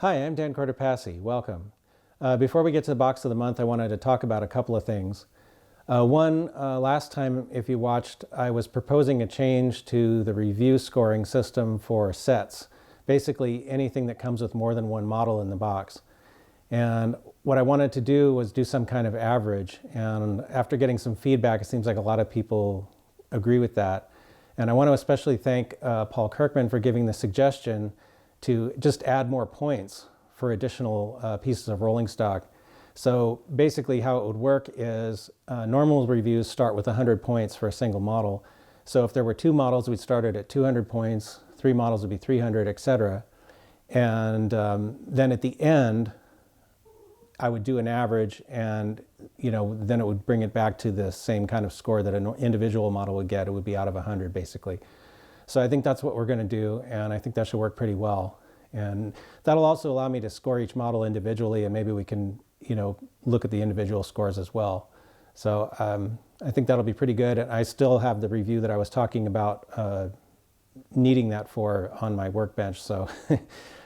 Hi, I'm Dan Cortopassi. Welcome. Before we get to the box of the month, I wanted to talk about a couple of things. Last time, if you watched, I was proposing a change to the review scoring system for sets. Basically, anything that comes with more than one model in the box. And what I wanted to do was do some kind of average. And after getting some feedback, it seems like a lot of people agree with that. And I want to especially thank Paul Kirkman for giving the suggestion to just add more points for additional pieces of rolling stock. So basically how it would work is normal reviews start with 100 points for a single model. So if there were 2 models, we'd start it at 200 points, 3 models would be 300, etc. And then at the end, I would do an average, and then it would bring it back to the same kind of score that an individual model would get. It would be out of 100 basically. So I think that's what we're going to do, and I think that should work pretty well. And that'll also allow me to score each model individually, and maybe we can look at the individual scores as well. So I think that'll be pretty good. And I still have the review that I was talking about needing that for on my workbench, so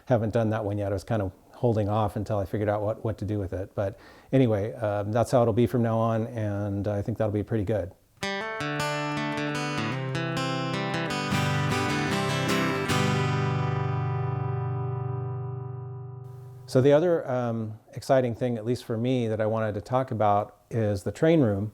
haven't done that one yet. I was kind of holding off until I figured out what to do with it. But anyway, that's how it'll be from now on, and I think that'll be pretty good. So the other exciting thing, at least for me, that I wanted to talk about is the train room.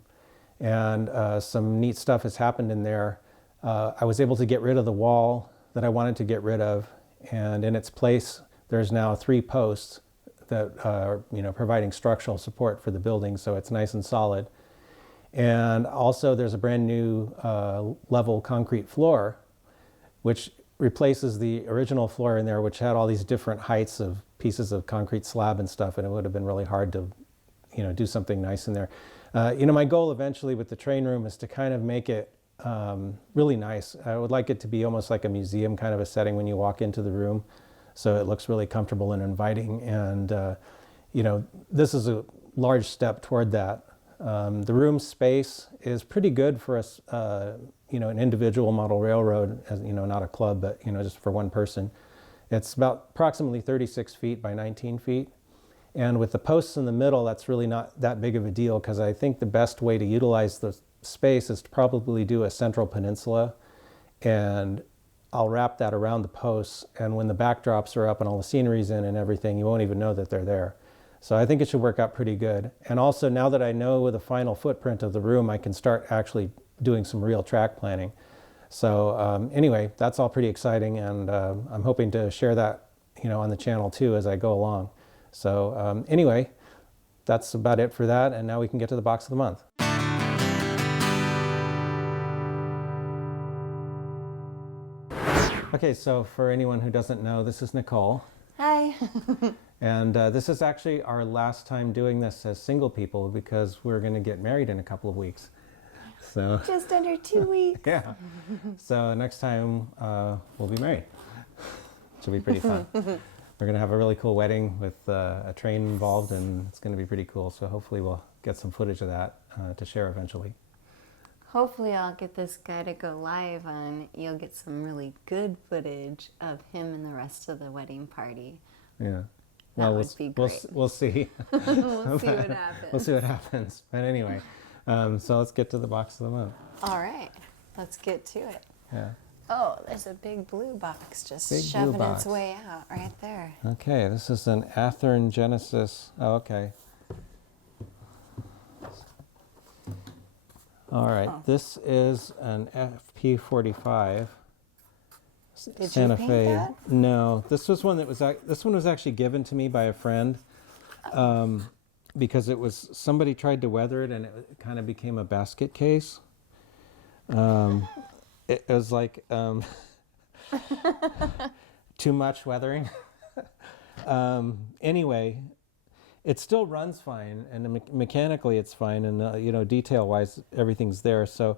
And some neat stuff has happened in there. I was able to get rid of the wall that I wanted to get rid of, and in its place there's now 3 posts that are providing structural support for the building, so it's nice and solid. And also there's a brand new level concrete floor, which replaces the original floor in there, which had all these different heights of pieces of concrete slab and stuff, and it would have been really hard to do something nice in there. My goal eventually with the train room is to kind of make it really nice. I would like it to be almost like a museum kind of a setting when you walk into the room, so it looks really comfortable and inviting. And this is a large step toward that. The room space is pretty good for us, an individual model railroad, as not a club, but just for one person. It's about approximately 36 feet by 19 feet. And with the posts in the middle, that's really not that big of a deal, because I think the best way to utilize the space is to probably do a central peninsula, and I'll wrap that around the posts, and when the backdrops are up and all the scenery's in and everything, you won't even know that they're there. So I think it should work out pretty good. And also, now that I know the final footprint of the room, I can start actually doing some real track planning. So anyway, that's all pretty exciting, and I'm hoping to share that on the channel too as I go along. So anyway, that's about it for that, and now we can get to the box of the month. Okay, so for anyone who doesn't know, this is Nichole. Hi. And this is actually our last time doing this as single people, because we're going to get married in a couple of weeks. So Just under 2 weeks. yeah. So next time we'll be married. Should be pretty fun. We're going to have a really cool wedding with a train involved, and it's going to be pretty cool. So hopefully we'll get some footage of that to share eventually. Hopefully I'll get this guy to go live and you'll get some really good footage of him and the rest of the wedding party. Yeah. That would be great. We'll see. We'll see what happens. We'll see what happens. But anyway, so let's get to the box of the month. All right, let's get to it. Yeah. Oh, there's a big blue box just Big blue shoving box. its way out right there. Okay, this is an Athearn Genesis. Oh, okay. All right, This is an FP45. Did Santa you paint Fe. that? No, this was one that was this one was actually given to me by a friend, because somebody tried to weather it, and it kind of became a basket case. It was like too much weathering. Anyway, it still runs fine, and mechanically it's fine, and detail-wise everything's there. So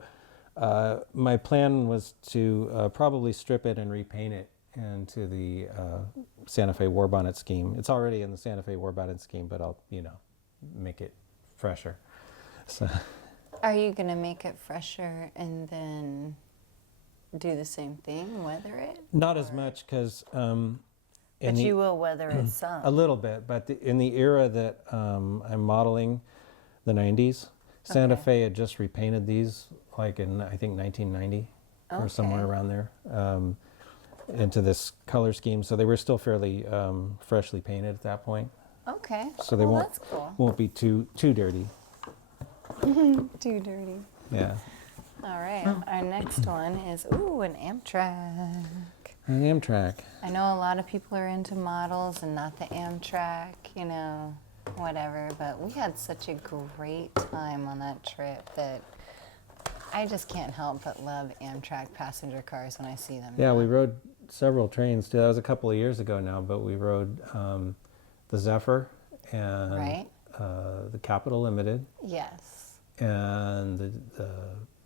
my plan was to probably strip it and repaint it into the Santa Fe War Bonnet scheme. It's already in the Santa Fe War Bonnet scheme, but I'll make it fresher. So. Are you gonna make it fresher and then do the same thing, weather it? Not as much, because in But the, you will weather it some. a little bit, but in the era that I'm modeling, the 90s, Santa Okay. Fe had just repainted these, like in I think 1990 or somewhere Okay. around there, into this color scheme. So they were still fairly freshly painted at that point. Okay. So they won't That's cool. won't be too dirty. Too dirty. Yeah. All right. Our next one is an Amtrak. An Amtrak. I know a lot of people are into models and not the Amtrak, whatever, but we had such a great time on that trip that I just can't help but love Amtrak passenger cars when I see them. Yeah, now. we rode several trains too. That was a couple of years ago now, but we rode the Zephyr and Right? The Capital Limited Yes. and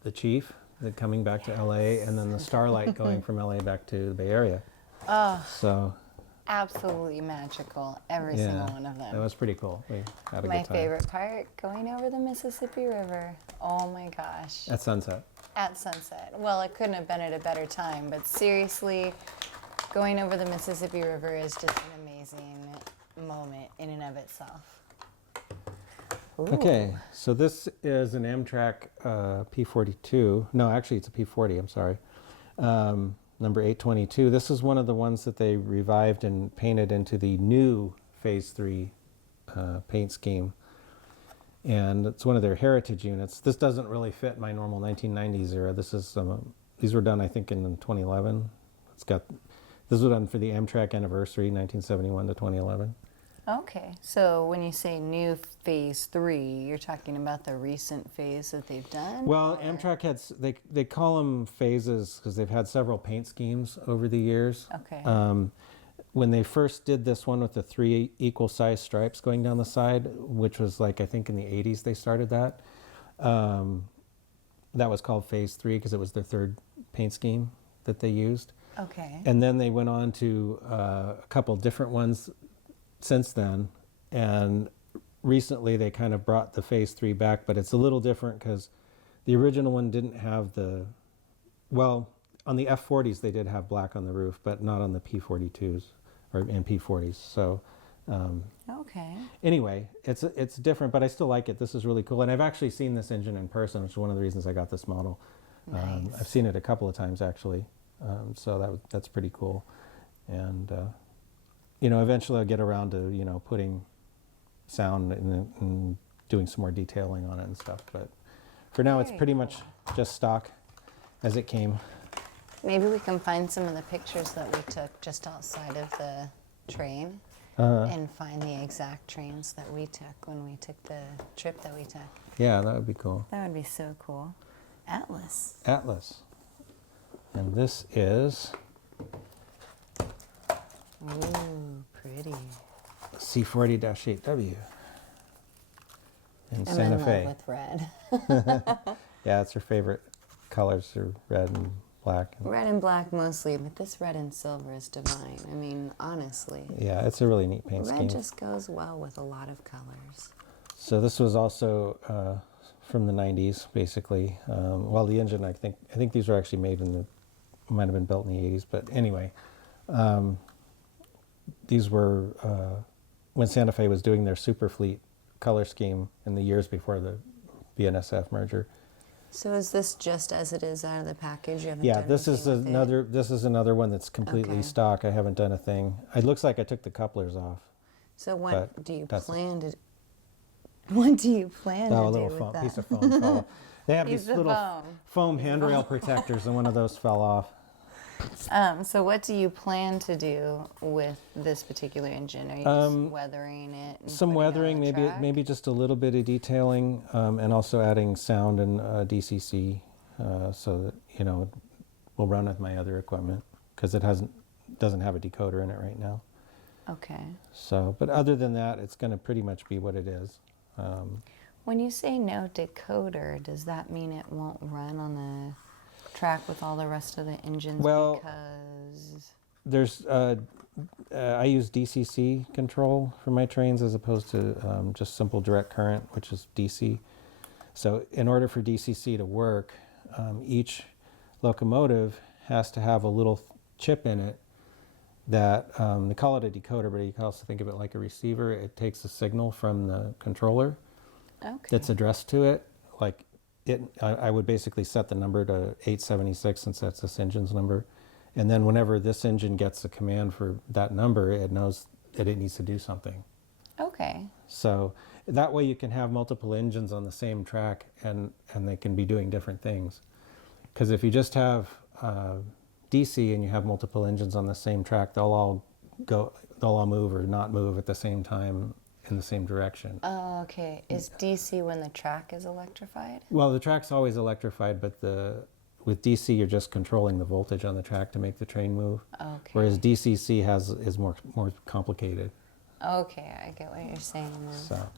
the Chief coming back to LA, and then the Starlight going from LA back to the Bay Area. Oh, So absolutely magical, every yeah, single one of them. that was pretty cool. We had a My good time. favorite part, going over the Mississippi River. Oh my gosh. At sunset. At sunset. Well, it couldn't have been at a better time, but seriously, going over the Mississippi River is just an amazing moment in and of itself. Ooh. Okay, so this is an Amtrak P42. No, actually, it's a P40. I'm sorry. Number 822. This is one of the ones that they revived and painted into the new Phase 3 paint scheme. And it's one of their heritage units. This doesn't really fit my normal 1990s era. This is these were done, I think, in 2011. This was done for the Amtrak anniversary, 1971 to 2011. Okay, so when you say new Phase 3, you're talking about the recent phase that they've done? Well, or- Amtrak had they call them phases because they've had several paint schemes over the years. Okay. When they first did this one with the 3 equal size stripes going down the side, which was like I think in the 80s they started that. That was called Phase 3 because it was their third paint scheme that they used. Okay. And then they went on to a couple different ones since then, and recently they kind of brought the Phase 3 back, but it's a little different because the original one didn't have on the F40s they did have black on the roof, but not on the P42s and P40s. So Okay. anyway, it's different, but I still like it. This is really cool, and I've actually seen this engine in person, which is one of the reasons I got this model. Nice. I've seen it a couple of times actually, so that's pretty cool. And eventually I'll get around to putting sound and doing some more detailing on it and stuff. But for now, it's Very pretty cool. much just stock as it came. Maybe we can find some of the pictures that we took just outside of the train Uh, and find the exact trains that we took when we took the trip that we took. yeah, that would be cool. That would be so cool. Atlas. Atlas. And this is Ooh, pretty. C40-8W in I'm Santa in Fe. love with red. Yeah, it's her favorite colors are red and black. Red and black mostly, but this red and silver is divine. I mean, honestly. Yeah, it's a really neat paint scheme. Red just goes well with a lot of colors. So this was also from the 90s, basically. Well, the engine, I think these were actually made might have been built in the 80s, but anyway. These were when Santa Fe was doing their Super Fleet color scheme in the years before the BNSF merger. So is this just as it is out of the package? You haven't Yeah, done this is anything with another. This is another one that's completely Okay. stock. I haven't done a thing. It looks like I took the couplers off. So what but do you that's- plan to? What do you plan Oh, a to little do foam, with that? piece of foam fell off. They have Piece these of little foam. foam handrail protectors, and one of those fell off. So what do you plan to do with this particular engine? Are you just weathering it? And Some putting it on weathering, the track? maybe just a little bit of detailing, and also adding sound and DCC, so that we'll run with my other equipment because it doesn't have a decoder in it right now. Okay. So, but other than that, it's going to pretty much be what it is. When you say no decoder, does that mean it won't run on the track with all the rest of the engines? Well, because There's I use DCC control for my trains as opposed to just simple direct current, which is DC. So in order for DCC to work, each locomotive has to have a little chip in it that they call it a decoder, but you can also think of it like a receiver. It takes a signal from the controller Okay. that's addressed to it. Like I would basically set the number to 876 since that's this engine's number. And then whenever this engine gets a command for that number, it knows that it needs to do something. Okay. So that way you can have multiple engines on the same track and they can be doing different things. Because if you just have DC and you have multiple engines on the same track, they'll all move or not move at the same time in the same direction. Oh, okay. Is DC when the track is electrified? Well, the track's always electrified, but with DC you're just controlling the voltage on the track to make the train move. Okay. Whereas DCC is more complicated. Okay, I get what you're saying now. So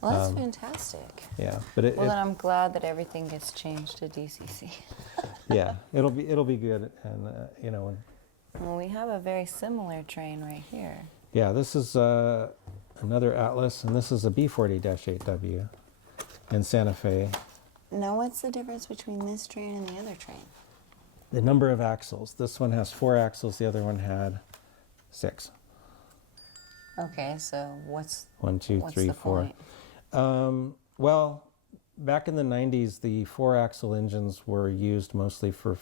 Well, that's fantastic. yeah, but Well, then I'm glad that everything gets changed to DCC. yeah, it'll be good, and you know. Well, we have a very similar train right here. Yeah, this is another Atlas, and this is a B40-8W in Santa Fe. Now, what's the difference between this train and the other train? The number of axles. This one has 4 axles. The other one had 6. Okay, so what's 1, 2, what's 3, the 4. point? Well, back in the 90s, the 4-axle engines were used mostly for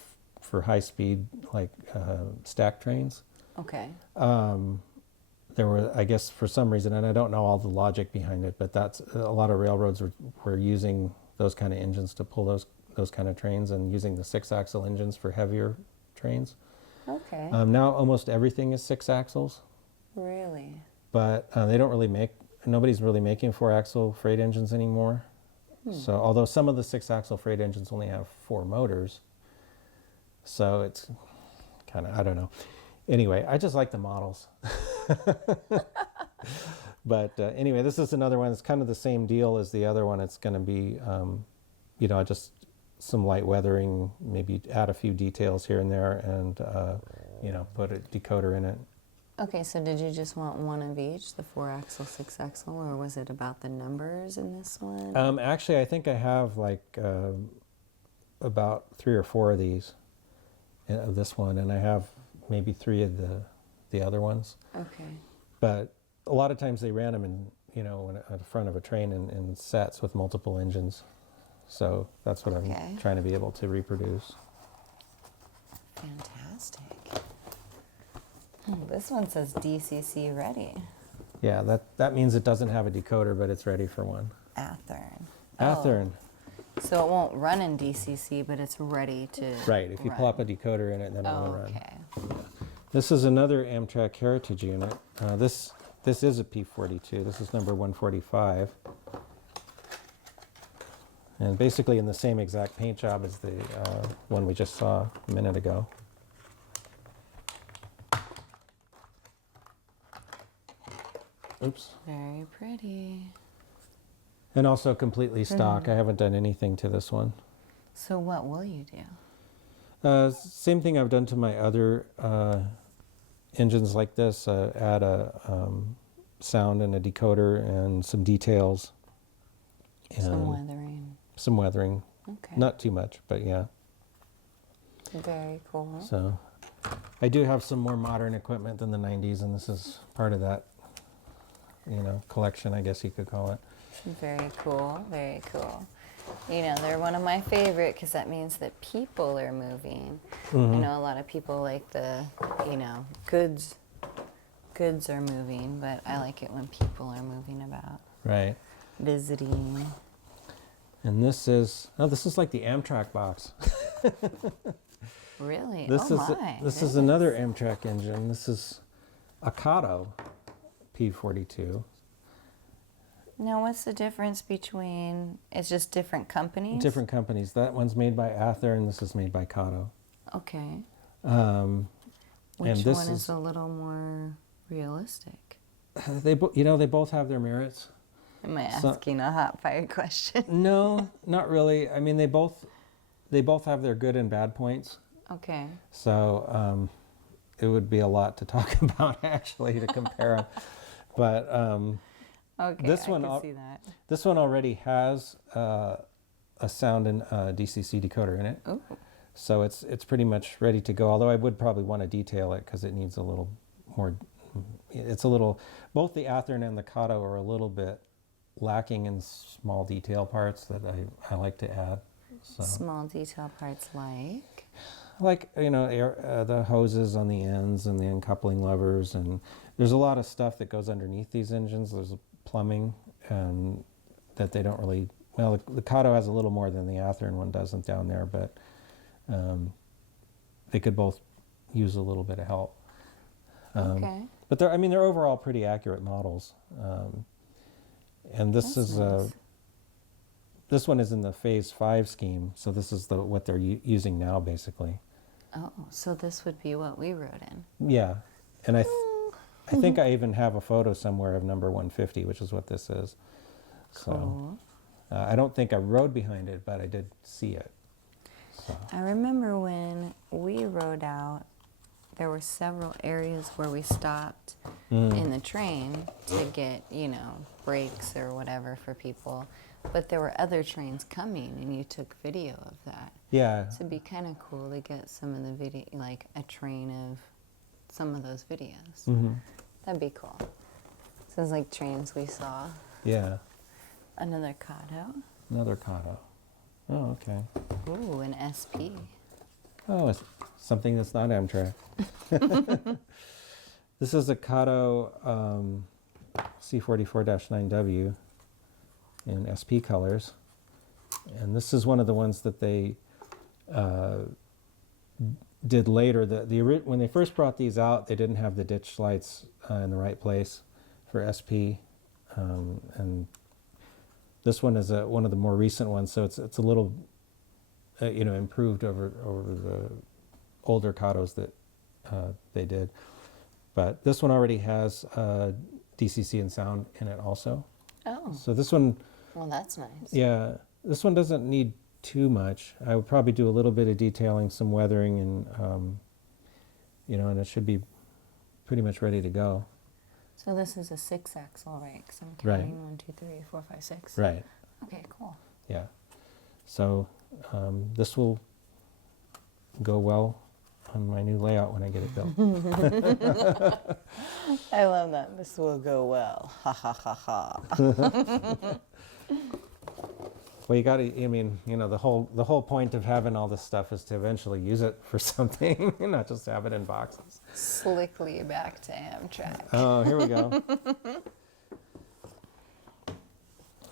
high-speed, like stack trains. Okay. There were, I guess, for some reason, and I don't know all the logic behind it, but that's a lot of railroads were using those kind of engines to pull those kind of trains, and using the 6-axle engines for heavier trains. Okay. Now almost everything is 6 axles, Really? but nobody's really making 4-axle freight engines anymore. So although some of the 6-axle freight engines only have 4 motors, so it's kind of, I don't know. Anyway, I just like the models. But anyway, this is another one. It's kind of the same deal as the other one. It's going to be, just some light weathering, maybe add a few details here and there, and, put a decoder in it. Okay, so did you just want one of each, the 4-axle, 6-axle, or was it about the numbers in this one? Actually, I think I have like about 3 or 4 of these, of this one, and I have maybe 3 of the other ones. Okay. But a lot of times they ran them at the front of a train in sets with multiple engines. So that's what Okay. I'm trying to be able to reproduce. Fantastic. This one says DCC ready. Yeah, that means it doesn't have a decoder, but it's ready for one. Athern. Athern. Oh, so it won't run in DCC, but it's ready to Right, if you run. plop a decoder in it, then it will run. Okay. This is another Amtrak Heritage unit. This is a P42. This is number 145. And basically in the same exact paint job as the one we just saw a minute ago. Oops. Very pretty. And also completely stock. I haven't done anything to this one. So what will you do? Same thing I've done to my other engines like this. Add a sound and a decoder and some details. And Some weathering. Some weathering. Okay. Not too much, but yeah. Very cool. So I do have some more modern equipment than the 90s, and this is part of that, collection, I guess you could call it. Very cool. Very cool. They're one of my favorite because that means that people are moving. Mm-hmm. I know a lot of people like the, goods are moving, but I like it when people are moving about, Right. visiting. And this is like the Amtrak box. Really? This This is another Amtrak engine. This is a Kato P42. Now, what's the difference between? It's just different companies. Different companies. That one's made by Ather, and this is made by Kato. Okay. this Which one is is- a little more realistic? They both have their merits. Am I So- asking a hot fire question? No, not really. I mean, they both have their good and bad points. Okay. So it would be a lot to talk about actually to compare them. But Okay. This I one can al- see that. this one already has a sound and DCC decoder in it. Ooh. So it's pretty much ready to go. Although I would probably want to detail it because it needs a little more, it's a little, both the Athearn and the Kato are a little bit lacking in small detail parts that I like to add. So. Small detail parts Like, the hoses on the ends and the uncoupling levers, and there's a lot of stuff that goes underneath these engines. There's plumbing, and that they don't really, well, the Kato has a little more than the Athearn one doesn't down there, but they could both use a little bit of help. Okay. But they're overall pretty accurate models. And this That's is nice. this one is in the Phase 5 scheme, so this is what they're using now, basically. Oh, so this would be what we rode in. Yeah, and I think I even have a photo somewhere of number 150, which is what this is. So Cool. I don't think I rode behind it, but I did see it. So. I remember when we rode out, there were several areas where we stopped in the train to get, breaks or whatever for people. But there were other trains coming, and you took video of that. Yeah, So it'd be kind of cool to get some of the video, like a train of some of those videos. That'd be cool. Sounds like trains we saw. yeah, Another Kato. another Kato. Oh, okay. Ooh, an SP. Oh, it's something that's not Amtrak. This is a Kato C44-9W in SP colors. And this is one of the ones that they did later. When they first brought these out, they didn't have the ditch lights in the right place for SP. And this one is one of the more recent ones, so it's a little improved over the older Katos that they did. But this one already has DCC and sound in it also. Oh, So this one, well, that's nice. yeah, this one doesn't need too much. I would probably do a little bit of detailing, some weathering, and and it should be pretty much ready to go. So this is a 6-axle, right? Because I'm Right. counting 1, 2, 3, 4, 5, 6. Right. Okay, cool. Yeah. So this will go well on my new layout when I get it built. I love that. This will go well. Ha ha ha ha. Well, you got to. The whole point of having all this stuff is to eventually use it for something, not just have it in boxes. Slickly back to Amtrak. Oh, here we go.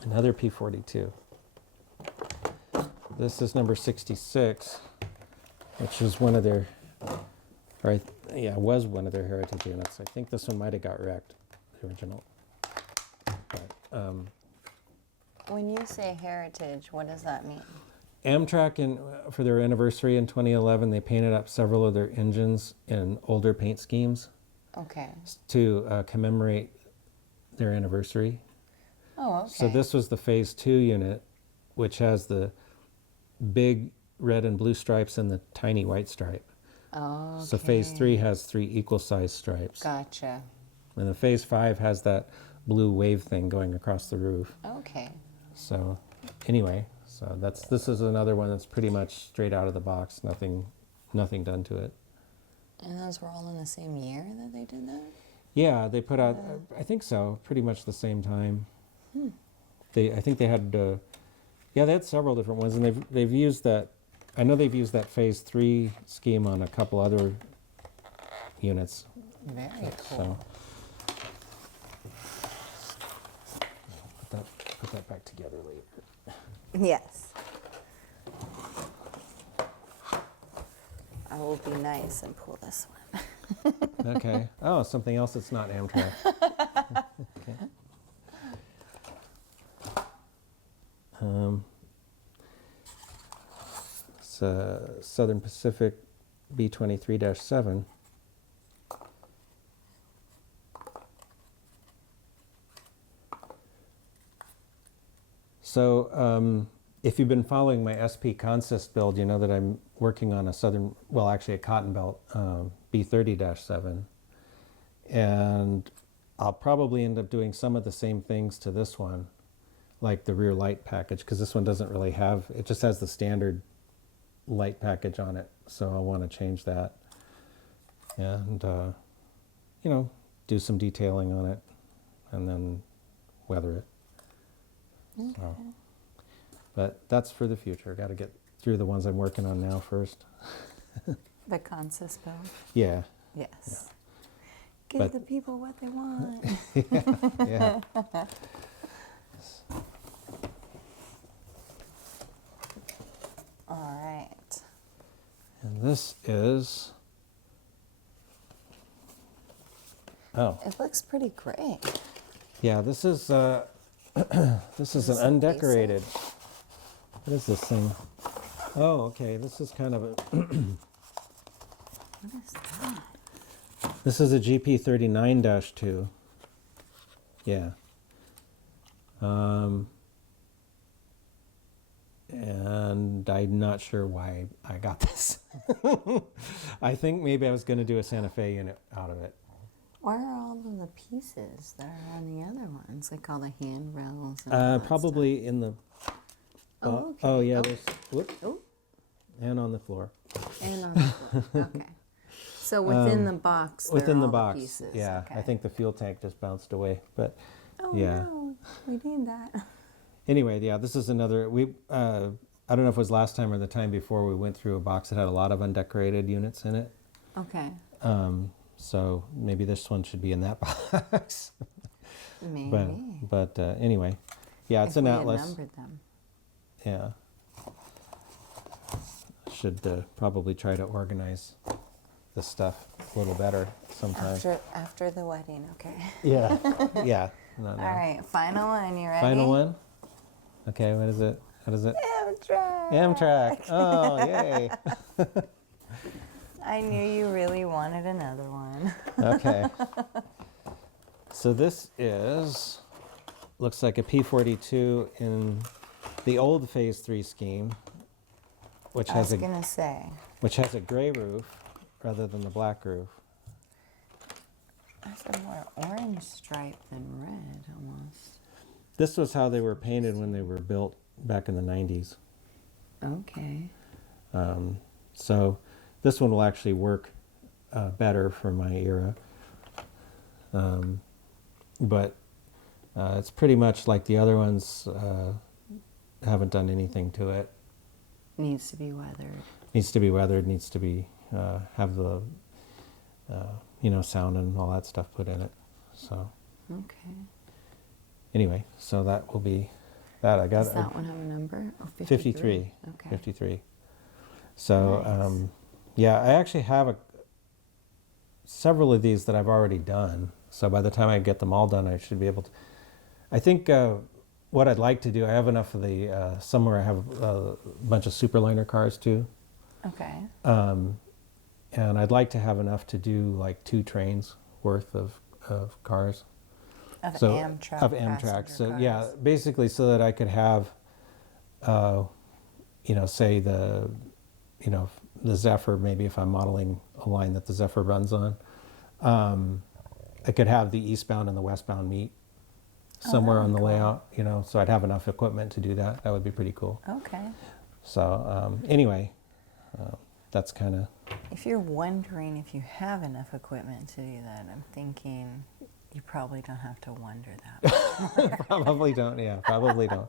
Another P42. This is number 66, which is one of their, was one of their heritage units. I think this one might have got wrecked, the original. But When you say heritage, what does that mean? Amtrak, for their anniversary in 2011, they painted up several of their engines in older paint schemes Okay. to commemorate their anniversary. Oh, okay. So this was the Phase 2 unit, which has the big red and blue stripes and the tiny white stripe. Oh, So Phase 3 has 3 equal-sized stripes. Gotcha. And the Phase 5 has that blue wave thing going across the roof. Okay. So anyway, this is another one that's pretty much straight out of the box, nothing done to it. And those were all in the same year that they did that? Yeah, they put out, I think so, pretty much the same time. I think they had, they had several different ones, and they've used that. I know they've used that Phase 3 scheme on a couple other units. Very So cool. put that back together later. Yes. I will be nice and pull this one. Okay. Oh, something else that's not Amtrak. Okay. It's a Southern Pacific B23-7. So if you've been following my SP Consist build, you know that I'm working on a a cotton belt B30-7. And I'll probably end up doing some of the same things to this one, like the rear light package, because this one doesn't really have, it just has the standard light package on it. So I want to change that. And do some detailing on it and then weather it. Okay. So, but that's for the future. Got to get through the ones I'm working on now first. The consist bill. Yeah. Yes. Give But- the people what they want. Yeah. All right. And this is, oh, It looks pretty great. yeah, this is this is an Is it undecorated. What is this thing? Oh, okay. This is kind of a What is that? this is a GP39-2. Yeah. And I'm not sure why I got this. I think maybe I was going to do a Santa Fe unit out of it. Where are all of the pieces that are on the other ones? Like all the handrails and all that Probably in the. Oh, okay. Oh yeah, Oh. there's. Whoop, Oh, and on the floor. and on the floor. Okay. So within the box, there Within are the all box, pieces. yeah. Okay. I think the fuel tank just bounced away, but Oh yeah. no, we need that. Anyway, yeah, this is another. I don't know if it was last time or the time before we went through a box that had a lot of undecorated units in it. Okay. So maybe this one should be in that box. Maybe. But anyway, yeah, it's if an we Atlas. had numbered them. Yeah. Should probably try to organize this stuff a little better sometime. After the wedding, okay. Yeah. Yeah. No, no. All right, final one. You ready? Final one. Okay. What is it? What is it? Amtrak. Amtrak. Oh, yay. I knew you really wanted another one. Okay. So this looks like a P42 in the old Phase 3 scheme, which I was has gonna say. which has a gray roof rather than the black roof. That's a more orange stripe than red, almost. This was how they were painted when they were built back in the 90s. Okay. So this one will actually work better for my era. But it's pretty much like the other ones. Haven't done anything to it. Needs to be weathered. Needs to be weathered. Needs to be have the sound and all that stuff put in it. So Okay. anyway, so that will be that. I got Does that one have a number? Oh, 53. Okay. 53. So, Nice. yeah, I actually have several of these that I've already done. So by the time I get them all done, I should be able to. I think what I'd like to do, I have enough of the, somewhere I have a bunch of Superliner cars too. Okay. And I'd like to have enough to do like 2 trains worth of cars. Of So, Amtrak. Of Amtrak. passenger So yeah, cars. basically so that I could have, say the Zephyr, maybe if I'm modeling a line that the Zephyr runs on, I could have the eastbound and the westbound meet somewhere on the cool. layout, so I'd have enough equipment to do that. That would be pretty cool. Okay. So anyway, that's kind of, If you're wondering if you have enough equipment to do that, I'm thinking you probably don't have to wonder that. probably don't, probably don't.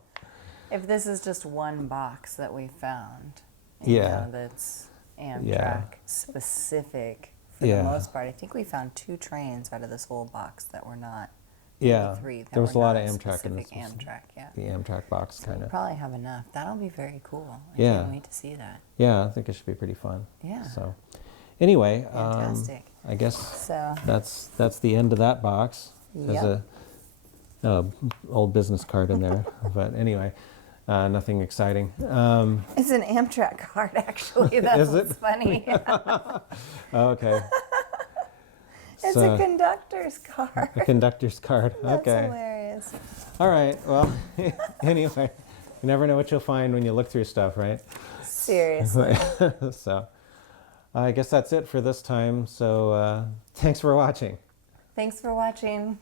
If this is just one box that we found, Yeah. that's Amtrak Yeah. specific for Yeah. the most part. I think we found 2 trains out of this whole box that were not. Yeah, 3 that there was were a lot not of Amtrak in specific this. Amtrak, yeah. The Amtrak box So kind we of. probably have enough. That'll be very cool. I Yeah. can't wait to see that. Yeah, I think it should be pretty fun. Yeah. So anyway, Fantastic. I guess So that's the end of that box. There's a old business card in there, but anyway, nothing exciting. it's an Amtrak card, actually. That's Is what's it? funny. Okay. It's So, a conductor's card. a conductor's card. That's Okay. hilarious. All right. Well, anyway, you never know what you'll find when you look through stuff, right? Seriously. So I guess that's it for this time. So thanks for watching. Thanks for watching.